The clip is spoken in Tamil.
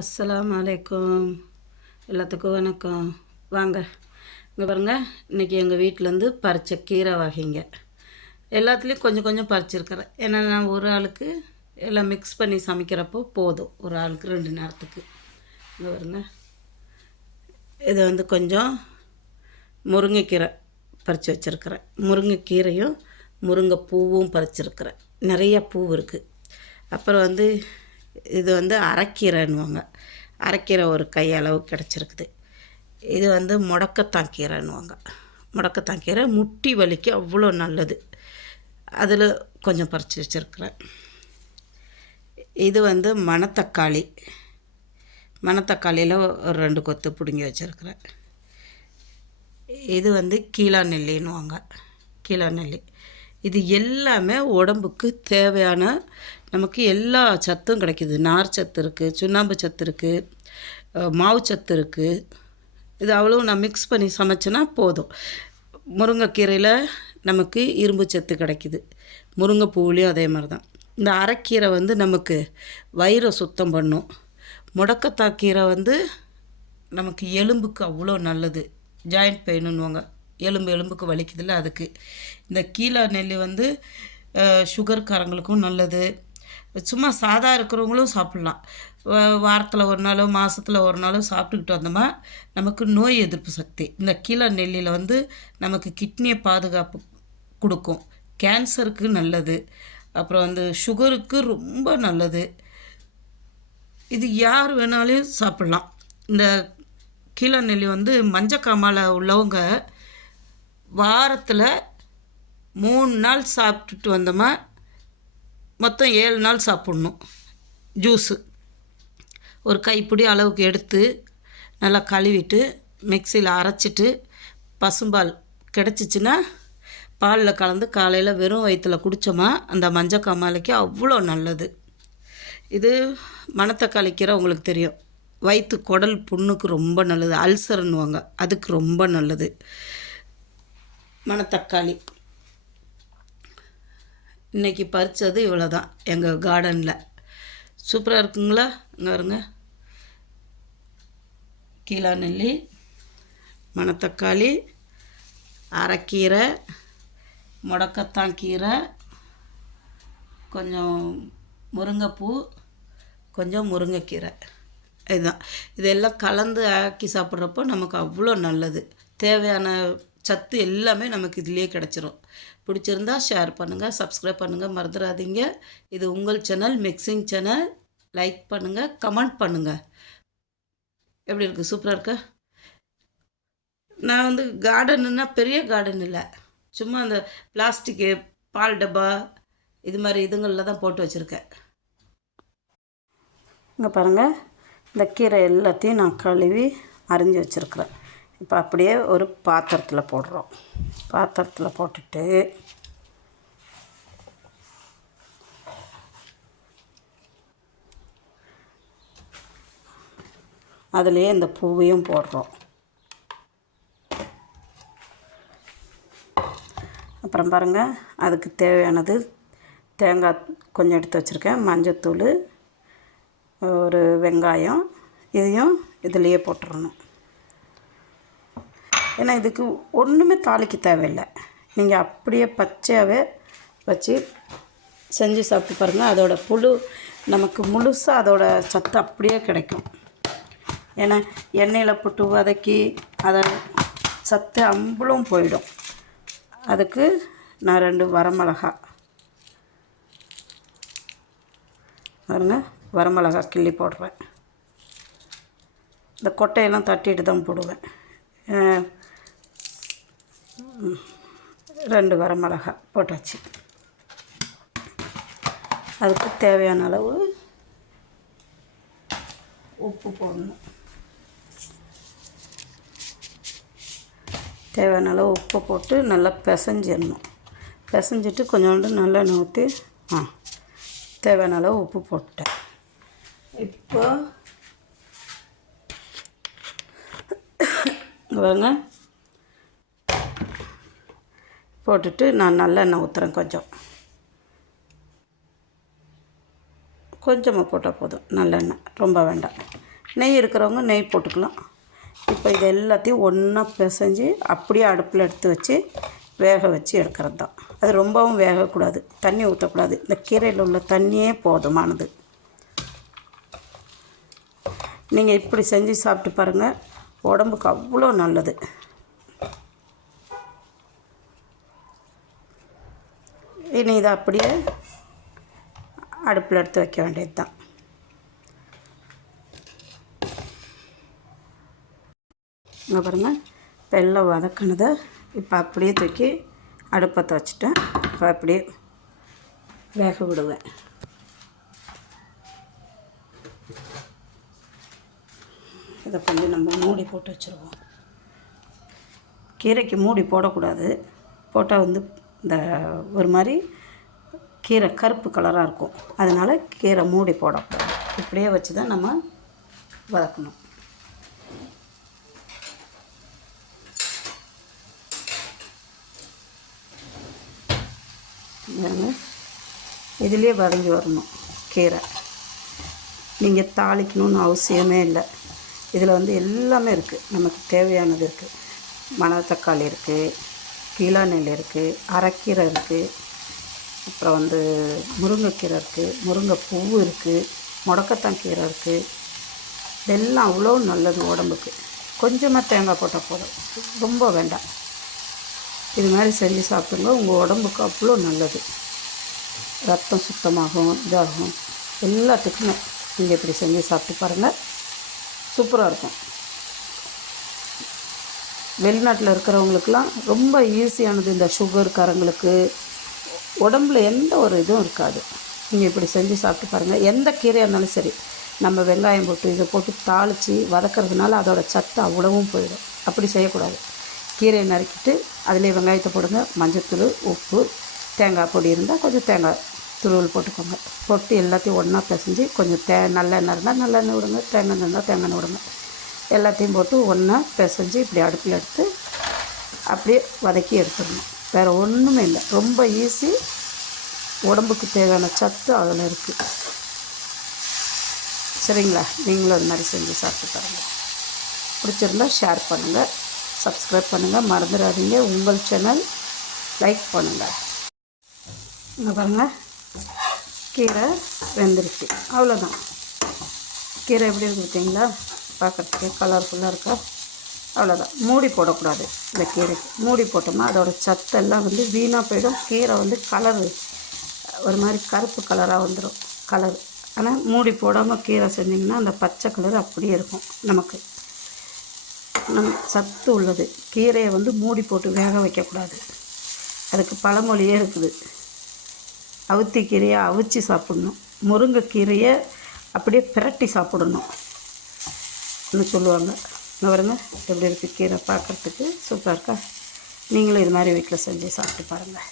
அஸ்ஸலாமு அலைக்கும். எல்லாத்துக்கும் வணக்கம். வாங்க இங்கே பாருங்கள். இன்றைக்கி எங்கள் வீட்டிலேருந்து பறித்த கீரை வகைங்க எல்லாத்துலேயும் கொஞ்சம் கொஞ்சம் பறிச்சிருக்கிறேன். ஏன்னா நான் ஒரு ஆளுக்கு எல்லாம் மிக்ஸ் பண்ணி சமைக்கிறப்போ போதும், ஒரு ஆளுக்கு 2 நேரத்துக்கு. இங்கே பாருங்க, இது கொஞ்சம் முருங்கைக்கீரை பறித்து வச்சுருக்கிறேன். முருங்கைக்கீரையும் முருங்கைப்பூவும் பறிச்சிருக்கிறேன். நிறைய பூ இருக்குது. அப்புறம் இது அரைக்கீரைன்னுவாங்க. அரைக்கீரை ஒரு கையளவு கிடச்சிருக்குது. இது முடக்கத்தான் கீரைன்னுவாங்க. முடக்கத்தான் கீரை முட்டி வலிக்கு அவ்வளோ நல்லது. அதில் கொஞ்சம் பறித்து வச்சுருக்கிறேன். இது மணத்தக்காளி. மணத்தக்காளியில் ஒரு 2 கொத்து பிடுங்கி வச்சுருக்கிறேன். இது கீழா நெல்லின்னுவாங்க. கீழா நெல்லி. இது எல்லாமே உடம்புக்கு தேவையான நமக்கு எல்லா சத்தும் கிடைக்கிது. நார் சத்து இருக்குது, சுண்ணாம்பு சத்து இருக்குது, மாவு சத்து இருக்குது. இது அவ்வளோ நான் மிக்ஸ் பண்ணி சமைச்சேன்னா போதும். முருங்கைக்கீரையில் நமக்கு இரும்பு சத்து கிடைக்கிது. முருங்கைப்பூவிலையும் அதே மாதிரி தான். இந்த அரைக்கீரை நமக்கு வயிறை சுத்தம் பண்ணும். முடக்கத்தான் கீரை நமக்கு எலும்புக்கு அவ்வளோ நல்லது. ஜாயிண்ட் பெயினுன்னுவாங்க. எலும்புக்கு வலிக்குதில்ல, அதுக்கு. இந்த கீழா நெல்லி சுகர்காரங்களுக்கும் நல்லது. சும்மா சாதா இருக்கிறவங்களும் சாப்பிட்லாம். வாரத்தில் ஒரு நாளோ மாதத்தில் ஒரு நாளோ சாப்பிட்டுக்கிட்டு வந்தோமா நமக்கு நோய் எதிர்ப்பு சக்தி. இந்த கீழா நெல்லியில் நமக்கு கிட்னியை பாதுகாப்பு கொடுக்கும். கேன்சருக்கு நல்லது. அப்புறம் சுகருக்கு ரொம்ப நல்லது. இது யார் வேணாலும் சாப்பிட்லாம். இந்த கீழா நெல்லி மஞ்சக்காமால் உள்ளவங்க வாரத்தில் 3 நாள் சாப்பிட்டுட்டு வந்தோமா மொத்தம் 7 நாள் சாப்பிட்ணும். ஜூஸு ஒரு கைப்பிடி அளவுக்கு எடுத்து நல்லா கழுவிட்டு மிக்சியில் அரைச்சிட்டு பசும்பால் கிடச்சிச்சின்னா பாலில் கலந்து காலையில் வெறும் வயிற்றில் குடித்தோமா அந்த மஞ்சக்காமாலைக்கு அவ்வளோ நல்லது. இது மணத்தக்காளி கீரை உங்களுக்கு தெரியும். வயிற்று குடல் புண்ணுக்கு ரொம்ப நல்லது. அல்சர்ன்னுவாங்க, அதுக்கு ரொம்ப நல்லது. மணத்தக்காளி இன்றைக்கி பறித்தது இவ்வளோ தான் எங்கள் கார்டனில். சூப்பராக இருக்குங்களா? இங்கே வருங்க, கீழா நெல்லி, மணத்தக்காளி, அரைக்கீரை, முடக்கத்தான் கீரை, கொஞ்சம் முருங்கைப்பூ, கொஞ்சம் முருங்கைக்கீரை. இதுதான். இதெல்லாம் கலந்து ஆக்கி சாப்பிட்றப்போ நமக்கு அவ்வளோ நல்லது. தேவையான சத்து எல்லாமே நமக்கு இதிலே கிடச்சிரும். பிடிச்சிருந்தா ஷேர் பண்ணுங்கள், சப்ஸ்கிரைப் பண்ணுங்கள், மறந்துடாதீங்க. இது உங்கள் சேனல், மிக்சிங் சேனல். லைக் பண்ணுங்கள், கமெண்ட் பண்ணுங்கள். எப்படி இருக்குது? சூப்பராக இருக்கா? நான் கார்டனுன்னா பெரிய கார்டன் இல்லை, சும்மா அந்த பிளாஸ்டிக்கு பால் டப்பா இது மாதிரி இதுங்களில் தான் போட்டு வச்சுருக்கேன். இங்கே பாருங்கள், இந்த கீரை எல்லாத்தையும் நான் கழுவி அரிஞ்சு வச்சுருக்கிறேன். இப்போ அப்படியே ஒரு பாத்திரத்தில் போடுறோம். பாத்திரத்தில் போட்டுட்டு அதுலேயே இந்த பூவையும் போடுறோம். அப்புறம் பாருங்கள், அதுக்கு தேவையானது தேங்காய் கொஞ்சம் எடுத்து வச்சுருக்கேன், மஞ்சத்தூள், ஒரு வெங்காயம். இதையும் இதிலையே போட்டுடணும். ஏன்னா இதுக்கு ஒன்றுமே தாளிக்க தேவையில்லை. நீங்கள் அப்படியே பச்சையாகவே வச்சு செஞ்சு சாப்பிட்டு பாருங்கள். அதோட புழு நமக்கு முழுசாக அதோட சத்து அப்படியே கிடைக்கும். ஏன்னா எண்ணெயில் போட்டு வதக்கி அதை சத்து அம்பளும் போயிடும். அதுக்கு நான் 2 வரமிளகா பாருங்கள், வரமிளகா கிள்ளி போடுறேன். இந்த கொட்டையெல்லாம் தட்டிட்டு தான் போடுவேன். 2 வரமிளகா போட்டாச்சு. அதுக்கு தேவையான அளவு உப்பு போடணும். தேவையான அளவு உப்பு போட்டு நல்லா பிசைஞ்சிடணும். பிசைஞ்சிட்டு கொஞ்சோண்டு நல்லெண்ணெய் ஊற்றி தேவையான அளவு உப்பு போட்டேன். இப்போ பாருங்க, போட்டுட்டு நான் நல்லெண்ணெய் ஊற்றுறேன். கொஞ்சமாக போட்டால் போதும் நல்லெண்ணெய், ரொம்ப வேண்டாம். நெய் இருக்கிறவங்க நெய் போட்டுக்கலாம். இப்போ இது எல்லாத்தையும் ஒன்றா பிசைஞ்சு அப்படியே அடுப்பில் எடுத்து வச்சு வேக வச்சு எடுக்கிறது தான். அது ரொம்பவும் வேகக்கூடாது, தண்ணி ஊற்றக்கூடாது. இந்த கீரையில் உள்ள தண்ணியே போதுமானது. நீங்கள் இப்படி செஞ்சு சாப்பிட்டு பாருங்கள், உடம்புக்கு அவ்வளோ நல்லது. இனி இதை அப்படியே அடுப்பில் எடுத்து வைக்க வேண்டியது தான். இங்கே பாருங்கள், வெள்ளை வதக்கினதை இப்போ அப்படியே தூக்கி அடுப்பத்தை வச்சுட்டேன். இப்போ அப்படியே வேக விடுவேன். இதை கொஞ்சம் நம்ம மூடி போட்டு வச்சுருவோம். கீரைக்கு மூடி போடக்கூடாது, போட்டால் வந்து இந்த ஒரு மாதிரி கீரை கருப்பு கலராக இருக்கும். அதனால் கீரை மூடி போடக்கூடாது. இப்படியே வச்சு தான் நம்ம வதக்கணும். இதுலேயே வதங்கி வரணும் கீரை. நீங்கள் தாளிக்கணும்னு அவசியமே இல்லை. இதில் வந்து எல்லாமே இருக்குது, நமக்கு தேவையானது இருக்குது. மணத்தக்காளி இருக்குது, கீழாநெல் இருக்குது, அரைக்கீரை இருக்குது, அப்புறம் வந்து முருங்கைக்கீரை இருக்குது, முருங்கைப்பூ இருக்குது, முடக்கத்தான் கீரை இருக்குது. இதெல்லாம் அவ்வளோ நல்லது உடம்புக்கு. கொஞ்சமாக தேங்காய் போட்டால் போதும், ரொம்ப வேண்டாம். இது மாதிரி செஞ்சு சாப்பிடுங்க, உங்கள் உடம்புக்கு அவ்வளோ நல்லது. ரத்தம் சுத்தமாகும், இதாகும், எல்லாத்துக்குமே நீங்கள் இப்படி செஞ்சு சாப்பிட்டு பாருங்கள், சூப்பராக இருக்கும். வெளிநாட்டில் இருக்கிறவங்களுக்கெல்லாம் ரொம்ப ஈஸியானது. இந்த சுகர்காரங்களுக்கு உடம்புல எந்த ஒரு இதுவும் இருக்காது. நீங்கள் இப்படி செஞ்சு சாப்பிட்டு பாருங்கள். எந்த கீரையாக இருந்தாலும் சரி, நம்ம வெங்காயம் போட்டு இதை போட்டு தாளித்து வதக்கிறதுனால அதோடய சத்து அவ்வளவும் போயிடும். அப்படி செய்யக்கூடாது. கீரையை நறுக்கிட்டு அதிலே வெங்காயத்தை போடுங்க, மஞ்சத்தூள், உப்பு, தேங்காய் பொடி இருந்தால் கொஞ்சம் தேங்காய் துருவல் போட்டுக்கோங்க. போட்டு எல்லாத்தையும் ஒன்றா பிசைஞ்சு கொஞ்சம் நல்லெண்ணெய் இருந்தால் நல்லெண்ணெய் விடுங்க, தேங்காய் இருந்தால் தேங்காய் விடுங்க. எல்லாத்தையும் போட்டு ஒன்றா பிசைஞ்சு இப்படி அடுப்பில் எடுத்து அப்படியே வதக்கி எடுத்துடணும். வேறு ஒன்றுமே இல்லை, ரொம்ப ஈஸி. உடம்புக்கு தேவையான சத்து அதில் இருக்குது. சரிங்களா? நீங்களும் அது மாதிரி செஞ்சு சாப்பிட்டு பாருங்கள். பிடிச்சிருந்தால் ஷேர் பண்ணுங்கள், சப்ஸ்கிரைப் பண்ணுங்கள், மறந்துடாதீங்க. உங்கள் சேனல் லைக் பண்ணுங்கள். இங்கே பாருங்கள், கீரை வெந்துருச்சு, அவ்வளோதான். கீரை எப்படி இருக்குது பார்த்தீங்களா? பார்க்குறதுக்கு கலர்ஃபுல்லாக இருக்கா? அவ்வளோதான். மூடி போடக்கூடாது. இந்த கீரைக்கு மூடி போட்டோம்னா அதோடய சத்தெல்லாம் வந்து வீணாக போயிடும். கீரை வந்து கலரு ஒரு மாதிரி கருப்பு கலராக வந்துடும் கலர். ஆனால் மூடி போடாமல் கீரை செஞ்சிங்கன்னா அந்த பச்சை கலர் அப்படியே இருக்கும். நமக்கு சத்து உள்ளது. கீரையை வந்து மூடி போட்டு வேக வைக்கக்கூடாது. அதுக்கு பழமொழியே இருக்குது, அவுத்தி கீரையை அவிச்சு சாப்பிடணும், முருங்கைக்கீரையை அப்படியே பிரட்டி சாப்பிடணும் சொல்லுவாங்க. பாருங்க எப்படி இருக்குது கீரை, பார்க்குறதுக்கு சூப்பராக இருக்கா? நீங்களும் இது மாதிரி வீட்டில் செஞ்சு சாப்பிட்டு பாருங்கள்.